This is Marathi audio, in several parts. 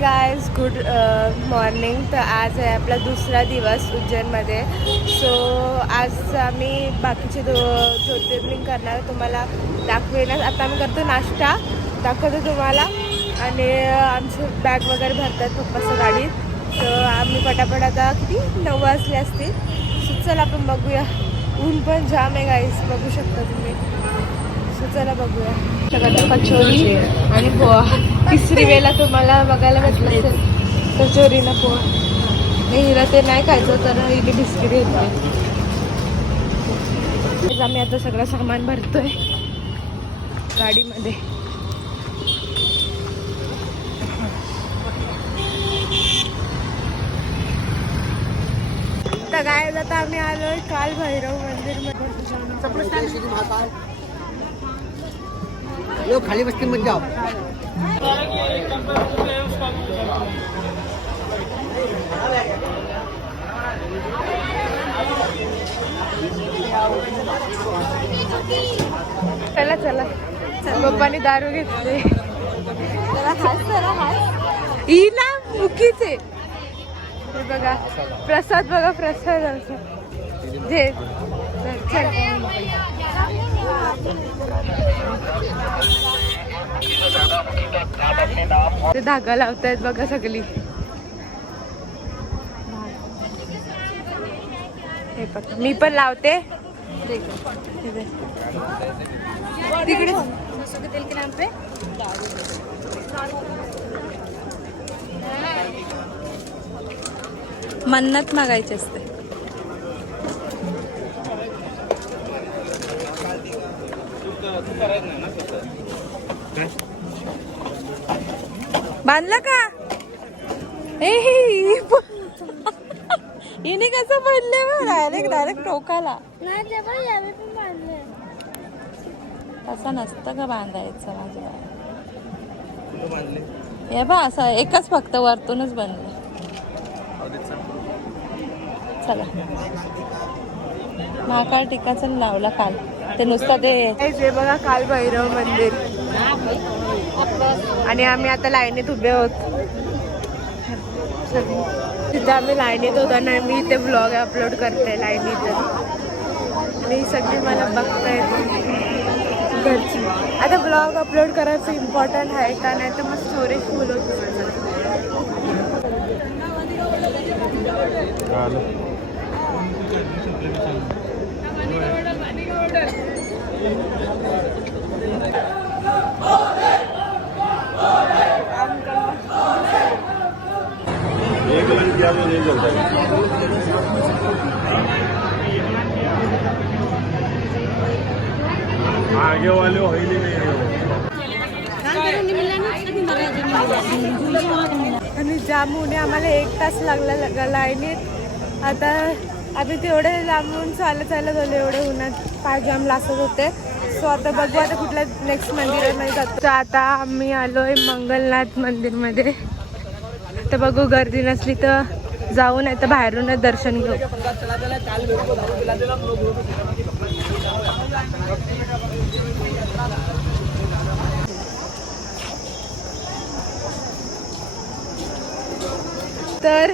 Guys good morning. तर आज आहे आपला दुसरा दिवस उज्जैनमध्ये. सो आज आम्ही बाकीचे ज्योतिर्लिंग करणार, तुम्हाला दाखवेनच. आता आम्ही करतो नाश्ता, दाखवतो तुम्हाला. आणि आमचे बॅग वगैरे भरतात पप्पाच्या गाडीत. तर आम्ही पटापट आता किती 9 वाजले असतील. सो चला आपण बघूया. ऊन पण जाम आहे गाईस, बघू शकता तुम्ही. सो चला बघूया. सगळ्यात कचोरी आणि पोहा. तिसरी वेळेला तुम्हाला बघायला भेटलं असेल कचोरी ना पोहा. हिला ते नाही खायचं तर हिने बिस्किट घेतली. आम्ही आता सगळं सामान भरतोय गाडीमध्ये. तर काय आता आम्ही आलोय काल भैरव मंदिर मध्ये. लोग खाली बस्ती मत जाओ. चला चला. पप्पानी दारू घेतली. ही ना मुकीचे. हे बघा प्रसाद, बघा प्रसाद आमचा. जे ते धागा लावतायत बघा सगळी. हे बघा मी पण लावते तिकडे. तेल के नाम पे मन्नत मागायची असते. बांधला का? हिने कसं बांधले? डायरेक्ट टोकाला. असं नसतं का बांधायचं माझ्या. हे बा असं एकच फक्त वरतूनच बांधलं. चला महाकाळ टीकाचं लावला काल. ते नुसतं ते बघा काल भैरव मंदिर. आणि आम्ही आता लाईनीत उभे आहोत. तिथे आम्ही लाईनीत होतो आणि मी इथे ब्लॉग अपलोड करते लाईनीत. आणि सगळी मला बघतायत घरची. आता ब्लॉग अपलोड करायचं इम्पॉर्टंट आहे का, नाही तर मग स्टोरेज फुल होतो माझं. आगे वाले होइली नहीं. आणि जामून आम्हाला 1 तास लागला लाईनीत. आता आम्ही तेवढे लांबून चालत होतो, एवढे उन्हात पाय जाम लासत होते. सो आता बघू आता कुठल्या नेक्स्ट मंदिरामध्ये जातो. आता आम्ही आलोय मंगलनाथ मंदिरमध्ये. तर बघू गर्दी नसली तर जाऊ, नाही तर बाहेरूनच दर्शन घेऊ. तर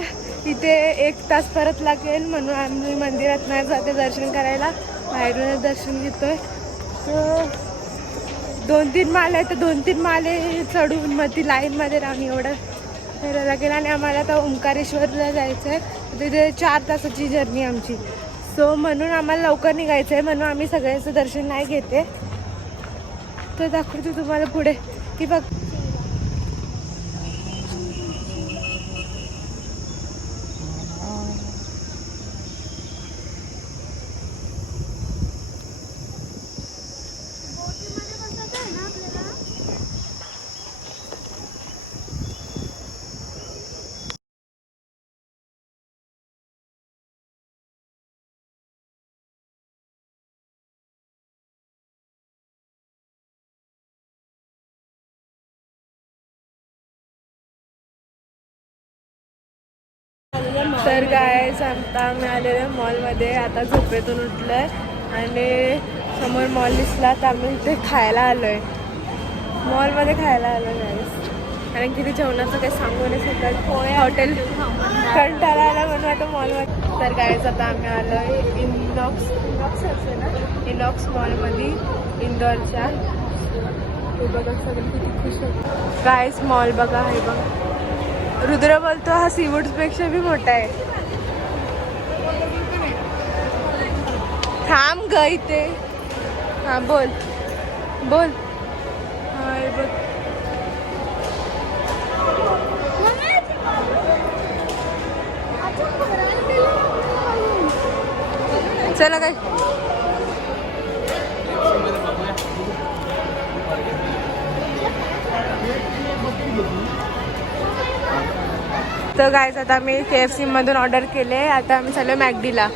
इथे 1 तास परत लागेल, म्हणून आम्ही मंदिरात नाही जाते दर्शन करायला, बाहेरूनच दर्शन घेतोय. तर 2-3 माले आहे, तर 2-3 माले चढून मग ती लाईनमध्ये राहून एवढं फिरायला लागेल. आणि आम्हाला आता ओंकारेश्वरला जायचं आहे. तिथे 4 तासाची जर्नी आमची. सो म्हणून आम्हाला लवकर निघायचं आहे, म्हणून आम्ही सगळ्यांचं दर्शन नाही घेते. तर दाखवते तुम्हाला पुढे की बघ. तर गायस आता आम्ही आलेलो मॉलमध्ये. आता झोपेतून उठलो आहे आणि समोर मॉल दिसला तर आम्ही इथे खायला आलो आहे. मॉलमध्ये खायला आलो गायस. कारण की ते जेवणाचं काही सांगू नाही शकत. हॉटेल कंटाळा आला म्हणून आता मॉलमध्ये. तर गाईज आता आम्ही आलो आहे इनॉक्स असते ना, इनॉक्स मॉलमध्ये इंदोरच्या. हे बघा सगळं किती खुश होतं. गाईज मॉल बघा, हे बघा. रुद्र बोलतो हा सीवूड्सपेक्षा बी मोठा आहे. थांब ग इथे. हां बोल बोल. हां हे बघ. चला काय तर गाईज आता आम्ही KFC मधून ऑर्डर केले. आता आम्ही चाललो मॅकडीला.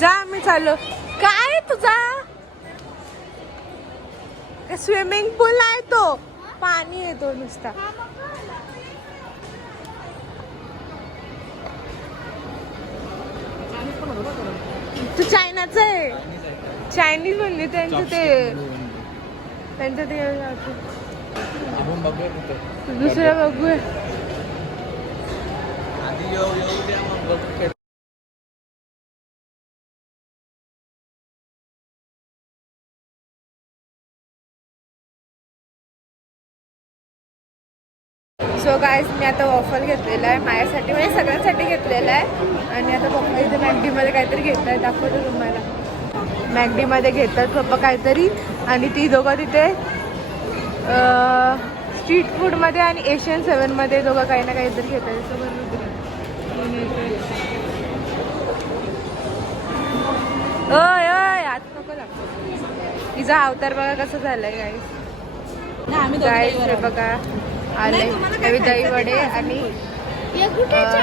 जा आम्ही चाललो. काय तुझा स्विमिंग पूल नाही, तो पाणी येतो नुसता. तू चायनाचं आहे. चायनीज म्हणली त्यांचं ते दुसरं बघूया. सो गाईज मी आता वॉफल घेतलेला आहे माझ्यासाठी, म्हणजे सगळ्यांसाठी घेतलेला आहे. आणि आता पप्पा इथे मॅकडीमध्ये काहीतरी घेत आहे, दाखवतो तुम्हाला. मॅकडीमध्ये घेतात पप्पा काहीतरी, आणि ती दोघं तिथे स्ट्रीट फूडमध्ये आणि एशियन 7मध्ये दोघं काही ना काहीतरी घेत आहे. ओय ओय आज नको लागतो. तिचा अवतार बघा कसं झालाय गाईज. गाईज हे बघा आले नवी दही वडे आणि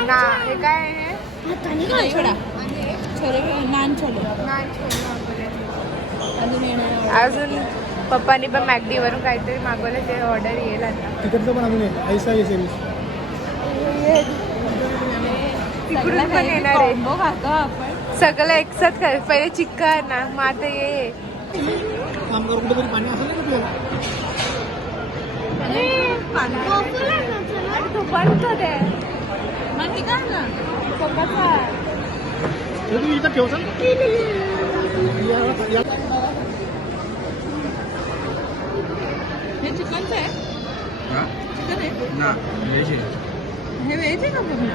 ना हे काय आहे, अजून पप्पानी पण मॅकडीवरून काहीतरी मागवलं, ते ऑर्डर येईल आता. तिकडून पण येणार आहे सगळं एकसाथ. पहिले चिकन ना, मग आता ये तो बनतो ते हे चिकनचं आहे. चिकन आहे ना, हे व्हेज आहे का पूर्ण?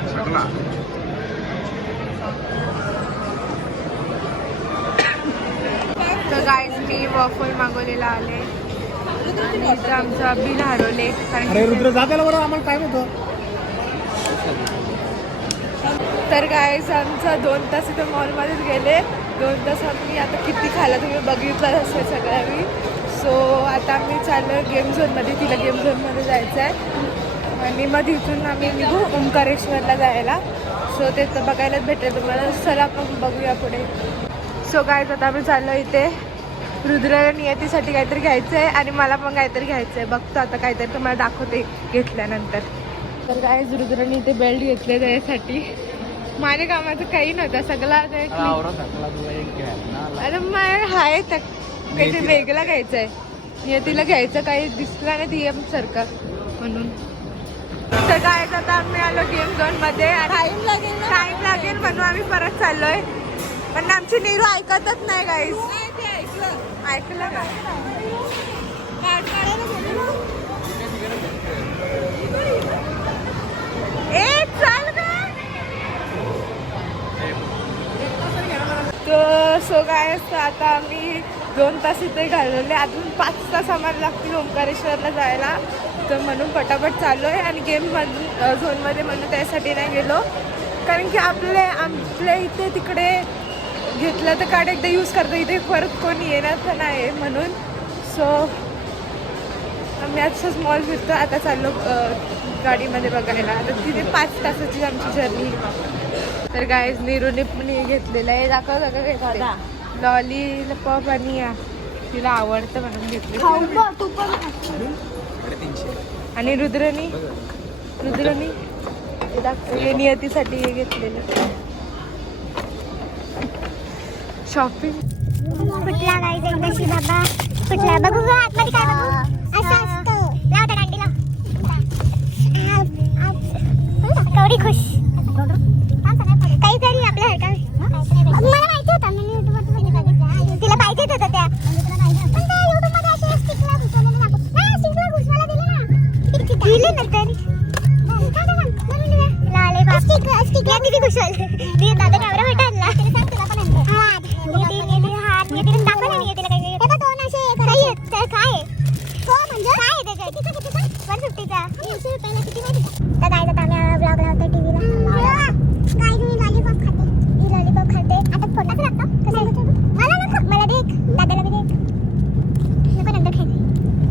तर गाईज मी वॉफल मागवलेला आले आणि इथं आमचं बिल हरवले. तर गाईज आमचा 2 तास इथं मॉलमध्येच गेले. 2 तास आम्ही आता किती खायला तुम्ही बघितलं असेल सगळ्या मी. सो आता आम्ही चाललो गेम झोनमध्ये. तिला गेम झोनमध्ये जायचं आहे आणि मग तिथून आम्ही निघू ओंकारेश्वरला जायला. सो ते तर बघायलाच भेटेल तुम्हाला. चला आपण बघूया पुढे. सो गाईज आता आम्ही चाललो इथे रुद्र नियतीसाठी काहीतरी घ्यायचं आहे आणि मला पण काहीतरी घ्यायचं आहे. बघतो आता काहीतरी तुम्हाला दाखवते घेतल्यानंतर. तर गाईज रुद्रने इथे बेल्ट घेतले त्यासाठी. माझ्या कामाचं काही नव्हतं सगळं. अरे मग आहे तर काहीतरी वेगळं घ्यायचं आहे. नियतीला घ्यायचं काही दिसलं नाही ती सारखं म्हणून. तर गाईज आता आम्ही आलो गेम झोनमध्ये. टाईम लागेल म्हणून आम्ही परत चाललोय. पण आमची नीरू ऐकतच नाही गाईज. ऐकलं का? सो काय असतं आता आम्ही 2 तास इथे घालवले. अजून 5 तास आम्हाला लागतील ओंकारेश्वरला जायला. तर म्हणून पटापट चाललो आहे. आणि गेममधून झोनमध्ये म्हणून त्यासाठी नाही गेलो कारण की आपल्या इथे तिकडे घेतलं तर कार्ड एकदा यूज करतो, इथे परत कोणी येणार तर नाही म्हणून. सो आम्ही असंच मॉल फिरतो. आता चाललो गाडीमध्ये बघायला. आता तिथे 5 तासाची आमची जर्नी. तर गाईज नीरूने पण घेतलेलं आहे. दाखव दाखव लॉलीपॉप आणि तिला आवडतं म्हणून घेतली. आणि रुद्रनी हे नियतीसाठी हे घेतलेलं शॉपिंग. कुठला गाईज एकदाशी बाबा कुठला बघू ग आतमध्ये काय बघू. असं असतं एवढी खुश काहीतरी आपल्या मला माहिती होतं मी युट्यूबवर बघितलं तिला पाहिजेच होतं त्या पण त्या युट्यूबमध्ये असे स्टिकला घुसवलेले दाखव ना स्टिकला घुसवायला दिले ना दिले ना तरी लाले बाप स्टिकला किती घुसवले मी दादा कॅमेरा भेटा आणला तिला सांग तुला पण आणलं हात तिला दाखवलं नाही तिला काही ते दोन असे काही आहेत काय आहे हो म्हणजे काय आहे त्याच्यात किती 150 चा 300 रुपयाला किती माहिती तर काय आता आम्ही ब्लॉग लावतो टीव्हीला काय मी लॉलीपॉप खाते मी लॉलीपॉप खाते आता फोटाच लागतो कसं मला नको मला देख दादाला देख नको नंतर खायचं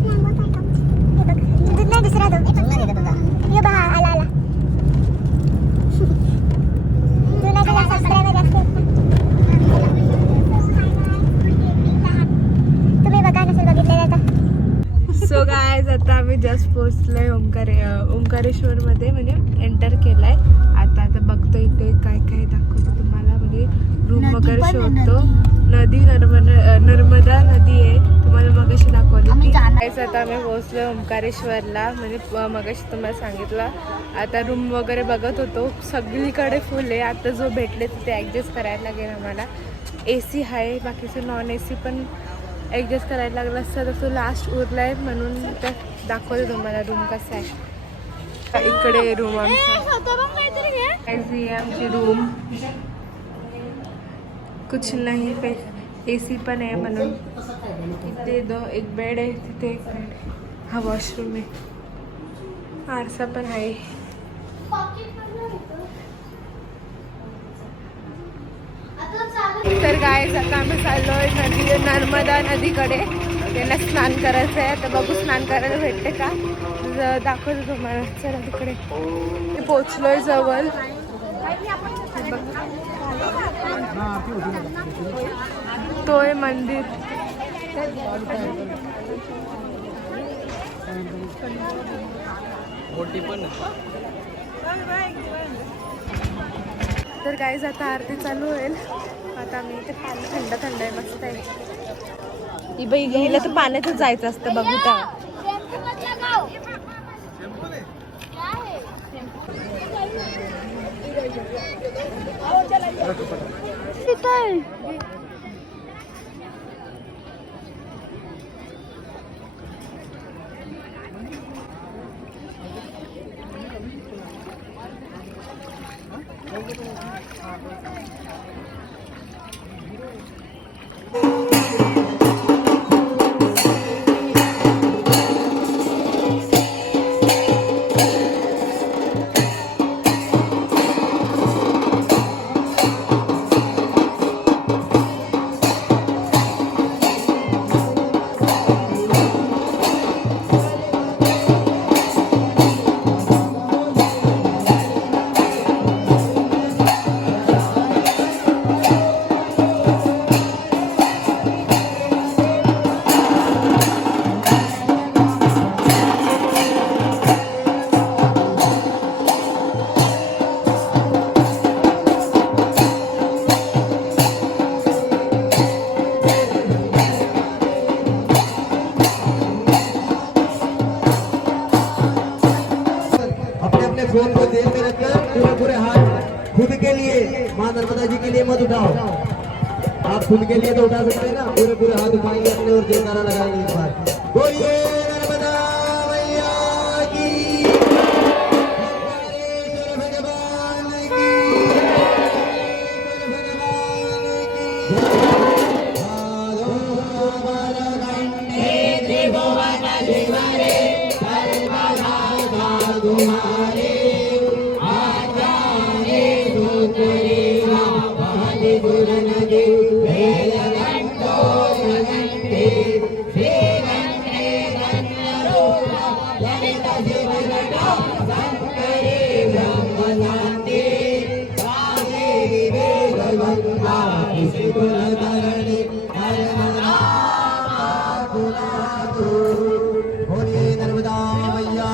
हे बघ दूध नाही दुसरा दो ये बघा आला आला जुना कलर सबस्क्राईबर जास्त तुम्ही बघा नसेल बघितलेलं आता सो गायज आता आम्ही जस्ट पोहोचलोय ओंकारेश्वरमध्ये म्हणजे एंटर केलाय. आता बघतो इथे काय काय दाखवतो तुम्हाला म्हणजे रूम वगैरे शोधतो. नदी नर्मदा नदी आहे तुम्हाला मगाशी दाखवली ती. आता आम्ही पोहोचलोय ओंकारेश्वरला म्हणजे मगाशी तुम्हाला सांगितलं. आता रूम वगैरे बघत होतो सगळीकडे फुल आहे. आता जो भेटले तिथे ॲडजस्ट करायला लागेल आम्हाला. AC आहे बाकीचं नॉन AC पण ॲडजस्ट करायला लागलं असतं तसं लास्ट उरला आहे म्हणून तर दाखवते तुम्हाला रूम कसं आहे. इकडे रूम आमची रूम कुछ नाही पे AC पण आहे म्हणून. इथे एक बेड आहे तिथे एक बेड हा वॉशरूम आहे आरसा पण आहे. तर गाईज आता आम्ही चाललोय नर्मदा नदीकडे. त्यांना स्नान करायचं आहे तर बघू स्नान करायला भेटते का दाखवतो तुम्हाला. चला तिकडे पोचलोय जवळ. तो आहे मंदिर. तर गाईज आता आरती चालू होईल. आता आम्ही इथे पाणी थंड थंड आहे मस्त आहे. ही बाई घ्यायला तर पाण्यातच जायचं असतं बघू तर. फोन को जेब में रखकर पूरे पूरे हाथ खुद के लिए माँ नर्मदा जी के लिए मत उठाओ. आप खुद के लिए तो उठा सकते हैं ना. पूरे पूरे हाथ उठाएंगे अपने और जयकारा लगाएंगे एक बार. बोलिए नर्मदा मैया की भगवान की नर्मदा मैया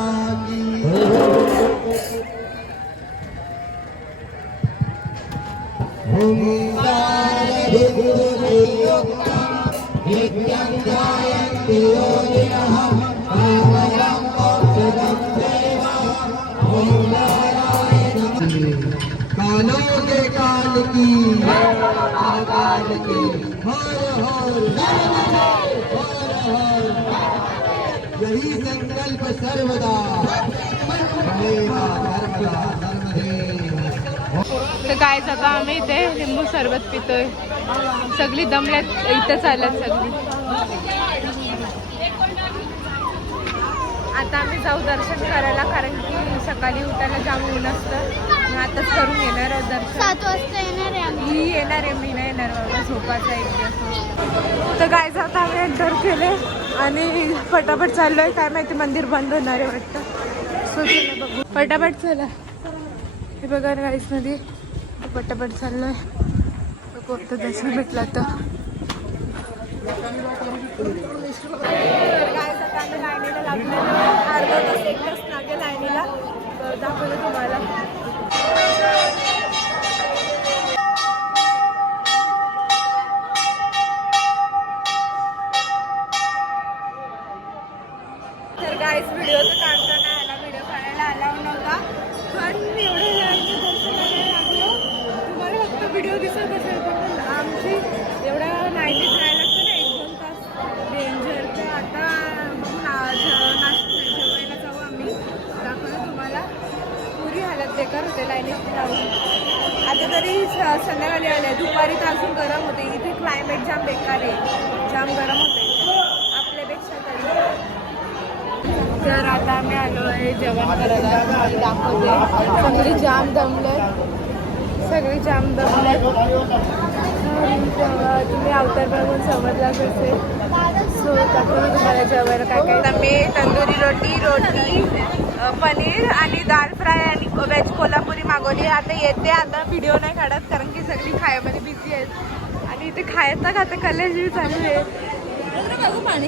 महाकाल की हर हर यही संकल्प सर्वदा नर्मदा नर्मदे। तर काय आता आम्ही इथे लिंबू सरबत पितोय, सगळी दमल्यात इथं चालत सगळी। आता आम्ही जाऊ दर्शन करायला, कारण की सकाळी उठायला जाम ऊन असतं, आताच करून येणार आहोत दर्शन। 7 वाजता येणार आहे आम्ही। मी येणार आहे, मी नाही येणार बाबा, झोपायचा एक दिवस। तर काय आता आम्ही एंटर केले आणि फटाफट चाललोय, काय माहिती मंदिर बंद होणार आहे वाटतं, सो चला बघू, फटाफट चला। हे बघा गाईस मध्ये पटापट चाललोय, कोणतं दर्शन भेटलं तर। लाईनीला लागलेलं, अर्धा तास 1 तास लागेल लाईनीला, दाखवलं तुम्हाला। तर गाईस व्हिडिओचं काढताना आला, व्हिडिओ काढायला अलाव नव्हता, पण एवढं लाईनचं दर्शन करायला लागलो, तुम्हाला फक्त व्हिडिओ दिसत असेल, पण आमची एवढा नाईटीत राहायला लागतं ना 1-2 तास, डेंजर। तर आता बघून जेवायला जाऊ आम्ही, दाखवलं तुम्हाला। पुरी हालत बेकार होते लाईनीत राहून। आता तरी संध्याकाळी आले, दुपारी तर अजून गरम होते, इथे क्लायमेट जाम बेकार आहे, जाम गरम होते आपल्यापेक्षा तरी। तर आता आम्ही आलो आहे जेवण करायला, दाखवते सगळी जाम दमले, सगळी जाम दमले। तुम्ही अवतार बघून समजलाच असेल, सो दाखवलं तुम्हाला जेवायला काय काय। आम्ही तंदुरी रोटी, पनीर आणि दाल फ्राय आणि व्हेज कोल्हापुरी मागवली। आता येते, आता व्हिडिओ नाही काढत कारण की सगळी खायामध्ये बिझी आहेत, आणि इथे खायचा खाता कलेजी चालू आहे। पाणी